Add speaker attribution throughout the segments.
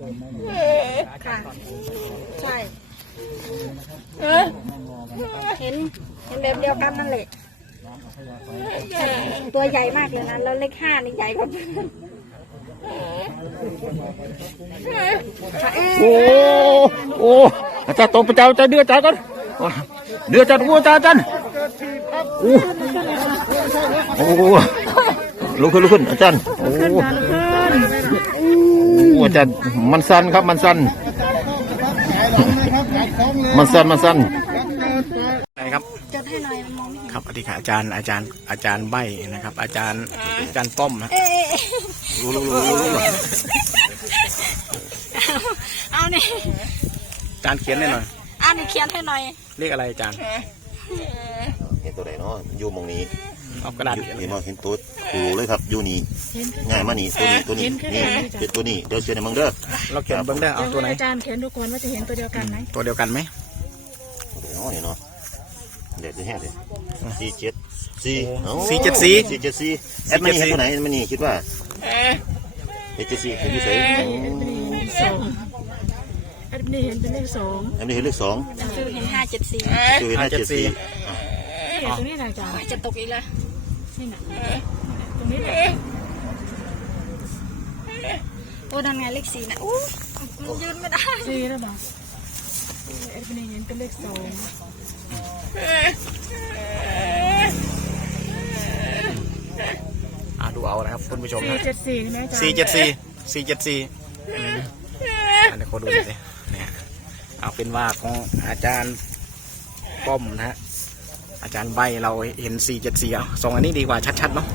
Speaker 1: ค่ะใช่เห็นแบบเดียวกันนั่นแหละตัวใหญ่มากเลยนะแล้วเลข5นี่ใหญ่กว่า
Speaker 2: โอ้อาจารย์ตรงประจำจะเดือดจ้ากันเดือดจัดวัวจ้าจันโอ้ลุกขึ้นอาจารย์โอ้อาจารย์มันสั้นครับมันสั้นไหนครับ
Speaker 1: จดให้หน่อยมันมองไม่เห็น
Speaker 2: ครับอธิการอาจารย์ใบนะครับอาจารย์ป้อมนะ
Speaker 1: เอานี่
Speaker 2: อาจารย์เขียนให้หน่อย
Speaker 1: นี่เขียนให้หน่อย
Speaker 2: เลขอะไรอาจารย์
Speaker 3: เห็นตัวไหนเนาะอยู่มองนี้
Speaker 2: เอากระดาษ
Speaker 3: เห็นมั้งเห็นตัวขู่เลยครับอยู่นี่ง่ายมานี่ตัวนี้นี่เป็นตัวนี้เดี๋ยวเชื่อในมังเด้อ
Speaker 2: เราเขียนเบิ้งได้เอาตัวไหน
Speaker 1: อาจารย์เขียนดูก่อนว่าจะเห็นตัวเดียวกันไหม
Speaker 2: ตัวเดียวกันไหม
Speaker 3: เนาะเดี๋ยวจะแห้งเลย474แอดมินเห็นตัวไหนมันนี่คิดว่า74เห็นที่ไหน
Speaker 1: แอดมินเห็นเป็นเลข2
Speaker 3: แอดมินเห็นเลข2
Speaker 1: คือเห็น574
Speaker 3: คือเห็น574
Speaker 1: ตรงนี้นะอาจารย์จะตกอีกแล้วนี่นะตรงนี้แหละโอ้ดันไงเลข4นะมันยืนไม่ได้4แล้วบอกแอดมินเห็นเป็นเลข2
Speaker 2: ดูเอานะครับคุณผู้ชมนะ
Speaker 1: 474ไหมจ๊ะ
Speaker 2: 474อันนี้เขาดูสิเนี่ยเอาเป็นว่าของอาจารย์ป้อมนะฮะอาจารย์ใบเราเห็น474เอาส่งอันนี้ดีกว่าชัดๆเนาะ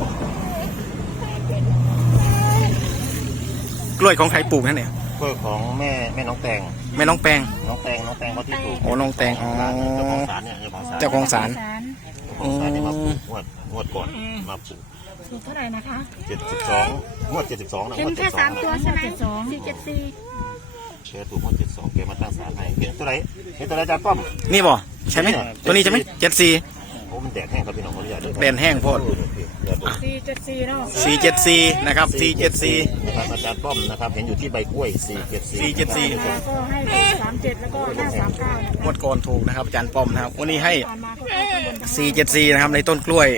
Speaker 2: กล้วยของใครปลูกนั่นเนี่ย
Speaker 3: กล้วยของแม่น้องแตง
Speaker 2: น้องแปง
Speaker 3: เขาที่ปลูก
Speaker 2: โอ้น้องแตงอ๋อ
Speaker 3: เจ้าของศาล
Speaker 2: นี่
Speaker 3: มาปลูกงวดก่อนมาปลูก
Speaker 1: ถูกเท่าไหร่นะคะ
Speaker 3: 72งวด72นะ
Speaker 1: เห็นแค่3ตัวใช่ไหม474
Speaker 3: เชื่อถูกงวด72แกมาตั้งศาลให้เห็นตัวไหนอาจารย์ป้อม
Speaker 2: นี่บ่ใช่ไหมตัวนี้ใช่ไหม74
Speaker 3: โอ้มันแดดแห้งครับพี่น้องเขาอยาก
Speaker 2: แดดแห้งโพด
Speaker 1: 474เนาะ
Speaker 2: 474นะครับ474
Speaker 3: อาจารย์ป้อมนะครับเห็นอยู่ที่ใบกล้วย474
Speaker 1: ก็ให้37แล้วก็539
Speaker 2: หมดก่อนถูกนะครับอาจารย์ป้อมนะครับวันนี้ให้474นะครับในต้นกล้วย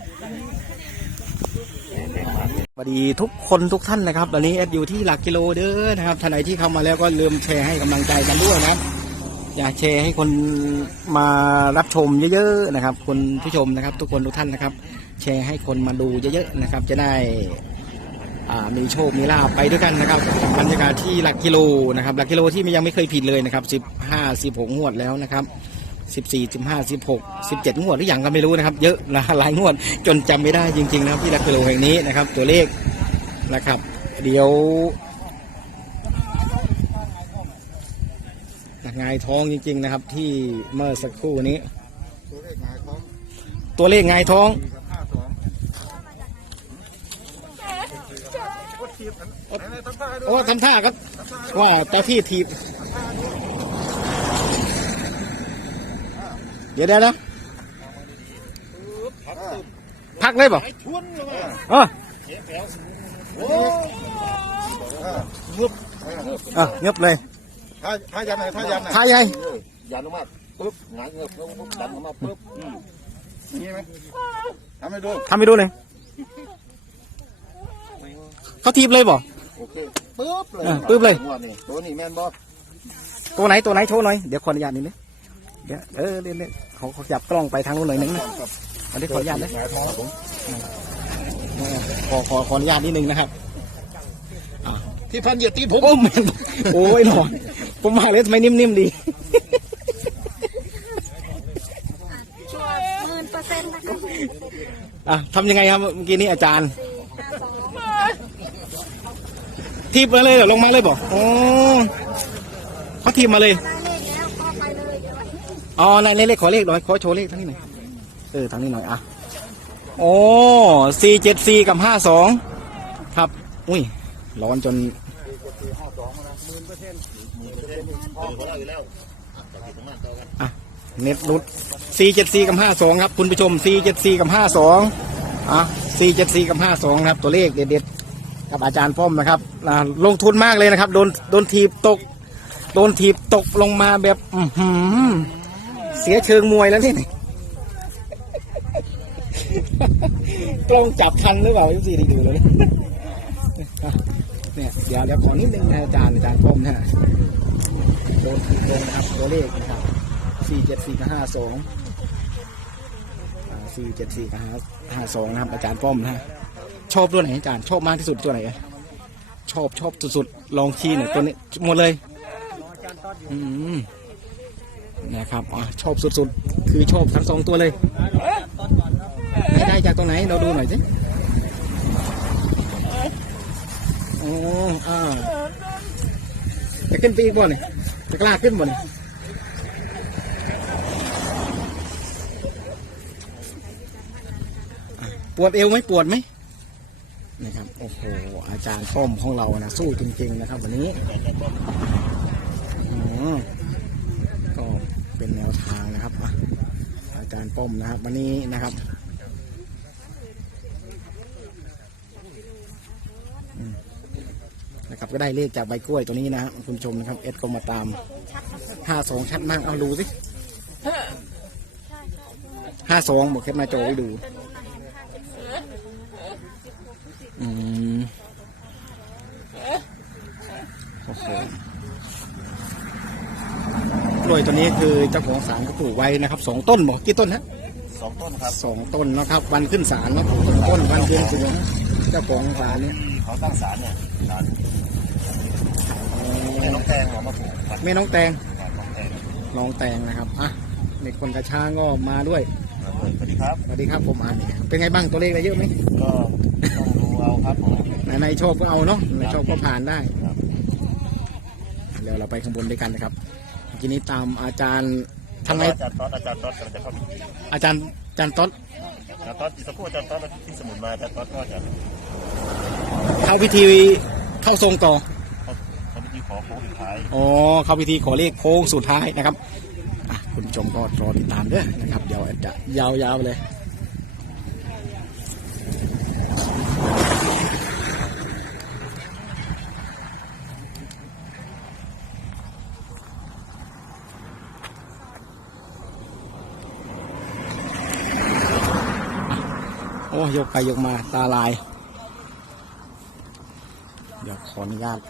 Speaker 2: สวัสดีทุกคนทุกท่านนะครับตอนนี้แอดอยู่ที่หลักกิโลเด้อนะครับท่านไหนที่เข้ามาแล้วก็ลืมแชร์ให้กำลังใจกันด้วยนะอยากแชร์ให้คนมารับชมเยอะๆนะครับคุณผู้ชมนะครับทุกคนทุกท่านนะครับแชร์ให้คนมาดูเยอะๆนะครับจะได้มีโชคมีลาภไปด้วยกันนะครับบรรยากาศที่หลักกิโลนะครับหลักกิโลที่ยังไม่เคยผิดเลยนะครับ15-16งวดแล้วนะครับ14 15 16 17งวดหรือยังก็ไม่รู้นะครับเยอะนะหลายงวดจนจำไม่ได้จริงๆนะครับที่หลักกิโลแห่งนี้นะครับตัวเลขนะครับเดี๋ยวงายท้องจริงๆนะครับที่เมื่อสักครู่นี้ตัวเลขงายท้องโอ้ทำท่าครับว่าแต่ที่ทีบเดี๋ยวนะพักเลยบ่เงียบเลย
Speaker 3: ท่ายันไหนท่ายันไหนยันลงมาปึ๊บหงายเงือบดันลงมาปึ๊บนี่ไหมทำให้ดู
Speaker 2: เลยเขาทีบเลยบ่
Speaker 3: โอเคปึ๊บ
Speaker 2: เลย
Speaker 3: ตัวนี้แมนบ่
Speaker 2: ตัวไหนโชว์หน่อยเดี๋ยวขออนุญาตนิดนึงเดี๋ยวเล่นเขาจับกล้องไปทางนู้นหน่อยนึงนะอันนี้ขออนุญาตเลยขออนุญาตนิดนึงนะครับ
Speaker 3: ที่พันเหยียดที่ผม
Speaker 2: โอ้ยหนอนผมมาเลยทำไมนิ่มๆดีทำยังไงครับเมื่อกี้นี้อาจารย์ทีบมาเลยลงมาเลยบอกอ๋อเขาทีบมาเลยอ๋อในเลขขอเลขหน่อยขอโชว์เลขทั้งนี้หน่อยทางนี้หน่อยโอ้474 กับ 52ครับอุ้ยร้อนจนเน็ตรุด474 กับ 52ครับคุณผู้ชม474 กับ 52474 กับ 52ครับตัวเลขเด็ดๆกับอาจารย์ป้อมนะครับลงทุนมากเลยนะครับโดนถีบตกลงมาแบบเสียเชิงมวยแล้วนี่กล้องจับทันหรือเปล่ายุสี่ดีดูเลยเนี่ยเดี๋ยวขอนิดนึงนะอาจารย์ป้อมนะฮะโดนถีบลงนะครับตัวเลขนะครับ474กับ52 474กับ52นะครับอาจารย์ป้อมนะฮะชอบตัวไหนอาจารย์ชอบมากที่สุดตัวไหนชอบสุดๆลองชี้หน่อยตัวนี้หมดเลยนะครับชอบสุดๆคือชอบทั้ง2ตัวเลยได้จากตรงไหนเราดูหน่อยสิโอ้จะขึ้นไปอีกบ่เนี่ยจะกล้าขึ้นบ่เนี่ยปวดเอวไหมปวดไหมนะครับโอ้โหอาจารย์ป้อมของเรานะสู้จริงๆนะครับวันนี้ก็เป็นแนวทางนะครับอาจารย์ป้อมนะครับวันนี้นะครับนะครับก็ได้เลขจากใบกล้วยตัวนี้นะคุณผู้ชมนะครับเอสก็มาตาม52ชัดมากเอาดูสิ52บอกแค่มาโจให้ดูโอ้โหกล้วยตัวนี้คือเจ้าของศาลก็ปลูกไว้นะครับ2 ต้นบอกกี่ต้นฮะ
Speaker 3: 2 ต้นครับ
Speaker 2: 2 ต้นนะครับวันขึ้นศาลเนาะต้นวันเดือนสิงหาเจ้าของศาลเนี่ย
Speaker 3: เขาตั้งศาลเนี่ยศาลแม่น้องแตงมาปลูก
Speaker 2: แม่น้องแตงนะครับเด็กคนกระช้างก็มาด้วย
Speaker 3: สวัสดี
Speaker 2: ครับผมเป็นไงบ้างตัวเลขได้เยอะไหม
Speaker 3: ก็ต้องดูเอาครับผม
Speaker 2: ในชอบก็เอาเนาะในชอบก็ผ่านได้เดี๋ยวเราไปข้างบนด้วยกันนะครับทีนี้ตามอาจารย์ทำไม
Speaker 3: อาจารย์ต๊อดจะเข้า
Speaker 2: อาจารย์ต๊อด
Speaker 3: อีกสักครู่อาจารย์ต๊อดที่สมุนมาอาจารย์ต๊อดก็จะ
Speaker 2: เข้าพิธีเข้าทรงต่อ
Speaker 3: เข้าพิธีขอโค้งสุดท้าย
Speaker 2: เข้าพิธีขอเลขโค้งสุดท้ายนะครับคุณผู้ชมก็รอติดตามด้วยนะครับเดี๋ยวจะยาวๆเลยยกไปยกมาตาลายเดี๋ยวขออนุญาต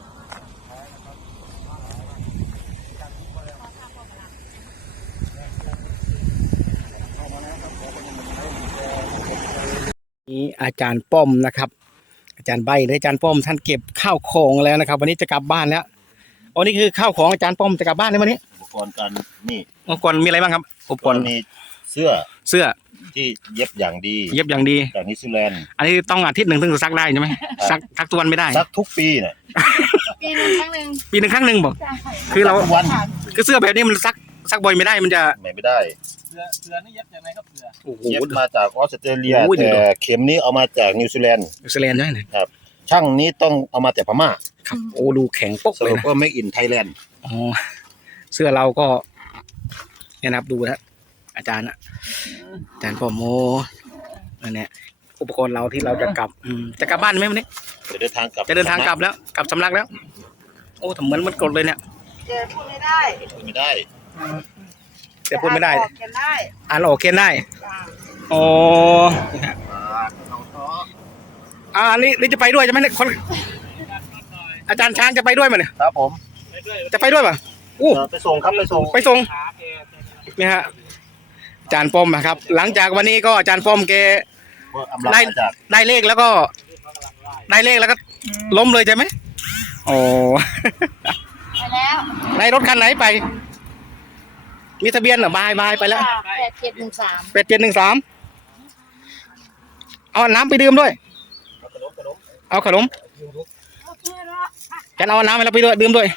Speaker 2: นี้อาจารย์ป้อมนะครับอาจารย์ใบหรืออาจารย์ป้อมท่านเก็บข้าวของแล้วนะครับวันนี้จะกลับบ้านแล้วนี่คือข้าวของอาจารย์ป้อมจะกลับบ้านในวันนี้
Speaker 3: อุปกรณ์การนี่
Speaker 2: อุปกรณ์มีอะไรบ้างครับอุปกรณ์
Speaker 3: มีเสื้อที่เย็บอย่างดีจากนิวซีแลนด์
Speaker 2: อันนี้ต้องอาทิตย์หนึ่งถึงจะซักได้ใช่ไหมซักทุกวันไม่ได้
Speaker 3: ซักทุกปีเนี่ย
Speaker 1: ปีหนึ่งครั้งหนึ่งบอก
Speaker 2: คือเราคือเสื้อแบบนี้มันซักบ่อยไม่ได้มันจะ
Speaker 3: ไม่ได้
Speaker 4: เสือนี่เย็บยังไงครับเสือ
Speaker 3: เย็บมาจากออสเตรเลียแต่เข็มนี้เอามาจากนิวซีแลนด์
Speaker 2: ใช่ไหม
Speaker 3: ครับช่างนี้ต้องเอามาจากพม่า
Speaker 2: ครับดูแข็งป๊กเลยนะ
Speaker 3: ก็Made in Thailand
Speaker 2: เสื้อเราก็เนี่ยนะครับดูนะอาจารย์ป้อมเนี่ยอุปกรณ์เราที่เราจะกลับบ้านไหมวันนี้
Speaker 3: จะเดินทางกลับ
Speaker 2: แล้วกลับสำนักแล้วทำเหมือนมันกดเลยเนี่ย
Speaker 1: พูดไม่ได้
Speaker 2: แต่พูดไม่ได้อ่านออกเขียนได้อันนี้จะไปด้วยใช่ไหมคนอาจารย์ช้างจะไปด้วยมั้ยเนี่ย
Speaker 3: ครับผม
Speaker 2: จะไปด้วยป่ะ
Speaker 3: ไปส่งครับไป
Speaker 2: ส่งเนี่ยฮะอาจารย์ป้อมนะครับหลังจากวันนี้ก็อาจารย์ป้อมแกได้เลขแล้วก็ล้มเลยใช่ไหมในรถคันไหนไปมีทะเบียนเหรอบายไปแล้ว8713เอาน้ำไปดื่มด้วยเอาขนมกันเอาน้ำไปแล้วไปด้วยดื่มด้วย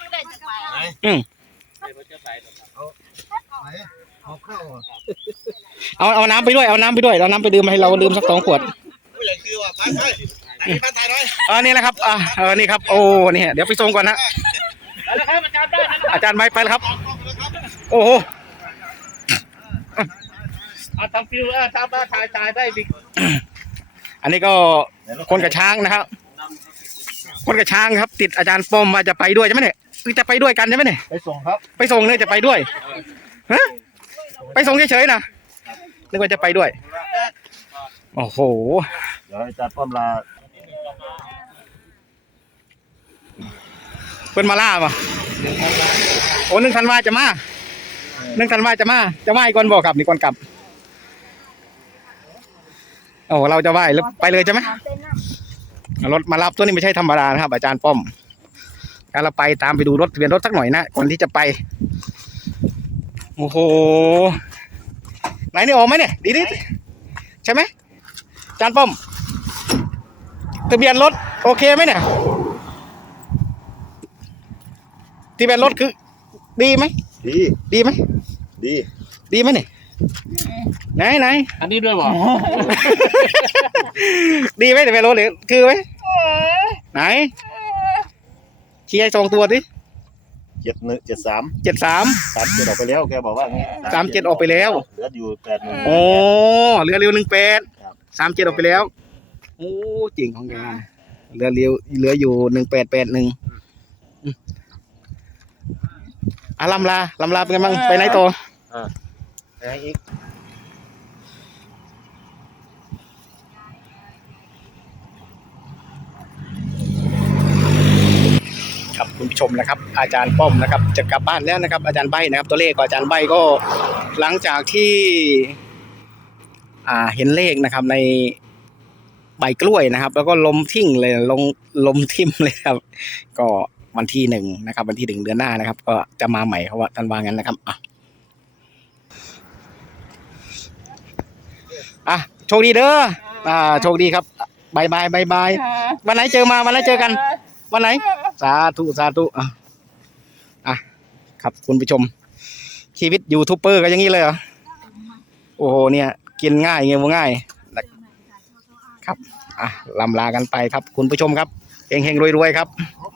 Speaker 2: เอาน้ำไปด้วยเอาน้ำไปดื่มให้เราดื่มสัก2 ขวดนี่แหละครับนี่ครับนี่เดี๋ยวไปส่งก่อนนะอาจารย์ไปแล้วครับโอ้โห
Speaker 4: ทำฟิวทำถ่ายได้ดิ
Speaker 2: อันนี้ก็คนกับช้างนะครับคนกับช้างครับ ติดอาจารย์ป้อมมาจะไปด้วยใช่ไหมเนี่ยจะไปด้วยกันใช่ไหมเนี่ย
Speaker 3: ไปส่งครับ
Speaker 2: ไปส่งเนี่ยจะไปด้วยฮะไปส่งเฉยๆนะนึกว่าจะไปด้วยโอ้โห
Speaker 3: เดี๋ยวอาจารย์ป้อมลา
Speaker 2: เพิ่นมาล่าป่ะโอ้1 ธันวาจะมา1 ธันวาจะไหว้ก่อนบอกกลับนี่ก่อนกลับโอ้เราจะไหว้แล้วไปเลยใช่ไหมรถมารับตัวนี้ไม่ใช่ธรรมดานะครับอาจารย์ป้อมแล้วเราไปตามไปดูรถทะเบียนรถสักหน่อยนะก่อนที่จะไปโอ้โหไหนนี่ออกไหมเนี่ยดีใช่ไหมอาจารย์ป้อมทะเบียนรถโอเคไหมเนี่ยทะเบียนรถคือดีไหม
Speaker 3: ดี
Speaker 2: ดีไหม
Speaker 3: ดี
Speaker 2: ดีไหมเนี่ยไหน
Speaker 4: อันนี้ด้วยบ่
Speaker 2: ดีไหมทะเบียนรถหรือคือไหมไหนชี้ให้2 ตัวดิ
Speaker 3: 71 73
Speaker 2: 73
Speaker 3: 37ออกไปแล้วแกบอกว่างี้
Speaker 2: 37ออกไปแล้ว
Speaker 3: เหลืออยู่81
Speaker 2: โอ้เรือเร็ว18
Speaker 3: ครับ
Speaker 2: 37ออกไปแล้วโอ้จริงของแกเรือเร็วเหลืออยู่1881ลำลาเป็นไงบ้างไปไหนต่อ
Speaker 3: ไงอีก
Speaker 2: ครับคุณผู้ชมนะครับ อาจารย์ป้อมนะครับ จะกลับบ้านแล้วนะครับ อาจารย์ใบนะครับ ตัวเลขของอาจารย์ใบก็หลังจากที่เห็นเลขนะครับในใบกล้วยนะครับ แล้วก็ลมทิ้งเลยลมทิ่มเลยครับ ก็วันที่1นะครับ วันที่1 เดือนหน้านะครับ ก็จะมาใหม่เขาว่าท่านว่างั้นนะครับโชคดีเด้อโชคดีครับบายวันไหนเจอกันวันไหนสาธุครับคุณผู้ชมชีวิตยูทูบเบอร์ก็อย่างนี้เลยเหรอโอ้โหเนี่ยกินง่ายเงี้ยง่ายครับลำลากันไปครับคุณผู้ชมครับเฮงๆรวยๆครับ